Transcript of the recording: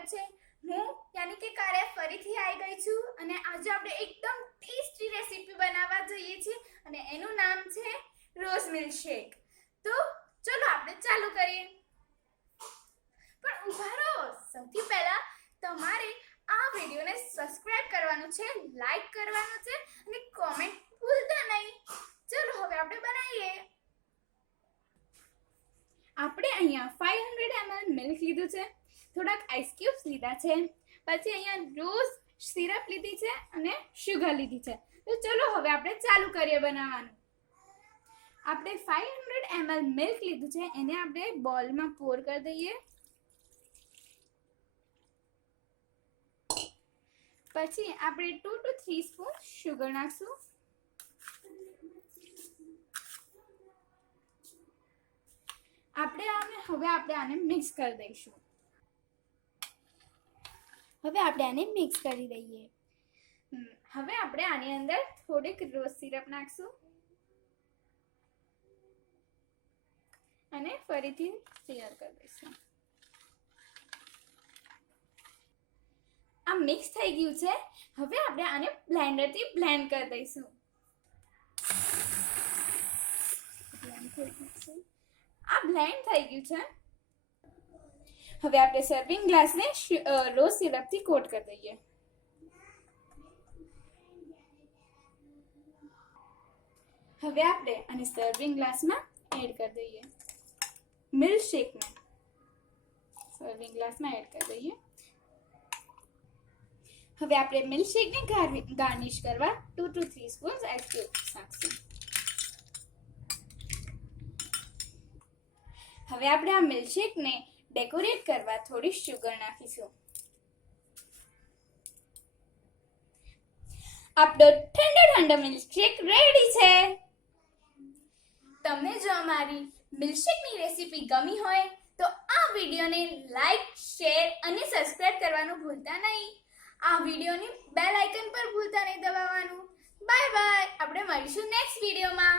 સ્વાગત છે। હું યાની કે કાર્ય ફરીથી આવી ગઈ છું અને આજે આપણે એકદમ ટેસ્ટી રેસીપી બનાવવા જઈએ છીએ અને એનું નામ છે રોઝ મિલ્કશેક। તો ચલો આપણે ચાલુ કરીએ। પણ ઊભા રહો, સૌથી પહેલા તમારે આ વિડિયોને સબસ્ક્રાઇબ કરવાનું છે, લાઈક કરવાનું છે અને કોમેન્ટ ભૂલતા નહીં। ચલો હવે આપણે બનાવીએ। આપણે અહીંયા 500 ml મિલ્ક લીધું છે, થોડાક આઈસ ક્યુબ્સ લીધા છે, પછી અહીંયા રોઝ સિરપ લીધી છે અને શુગર લીધી છે। તો ચલો હવે આપણે ચાલુ કરીએ બનાવવાનું। આપણે 500 ml મિલ્ક લીધું છે, એને આપણે બોલમાં પોર કરી દઈએ। પછી આપણે 2 to 3 સ્પૂન શુગર નાખશું। હવે આપણે આને મિક્સ કરી દઈશું। હવે આપણે આને મિક્સ કરી દઈએ। હવે આપણે આની અંદર થોડીક રોઝ સિરપ નાખશું અને ફરીથી તૈયાર કરી દઈશું। આ મિક્સ થઈ ગયું છે। હવે આપણે આને બ્લેન્ડરથી બ્લેન્ડ કરી દઈશું। આ બ્લેન્ડ થઈ ગયું છે। હવે આપણે સર્વિંગ ગ્લાસને રોઝ સિરપથી કોટ કરી દઈએ। હવે આપણે આને સર્વિંગ ગ્લાસમાં એડ કરી દઈએ। મિલ્કશેકને સર્વિંગ ગ્લાસમાં એડ કરી દઈએ। હવે આપણે મિલ્કશેકને ગાર્નિશ કરવા 2 to 3 સ્પૂન આઈસ ક્યુબ્સ નાખશું। હવે આપણે આ મિલ્કશેકને ડેકોરેટ કરવા થોડી શુગર નાખીશું। આપણો ઠંડો મિલ્કશેક રેડી છે। તમને જો અમારી મિલ્કશેકની રેસીપી ગમી હોય તો આ વિડીયોને લાઈક, શેર અને સબસ્ક્રાઇબ કરવાનું ભૂલતા નહીં। આ વિડીયોની બેલ આઇકન પર ભૂલતા નહીં દબાવવાનું। બાય બાય, આપણે મળીશું નેક્સ્ટ વિડીયોમાં।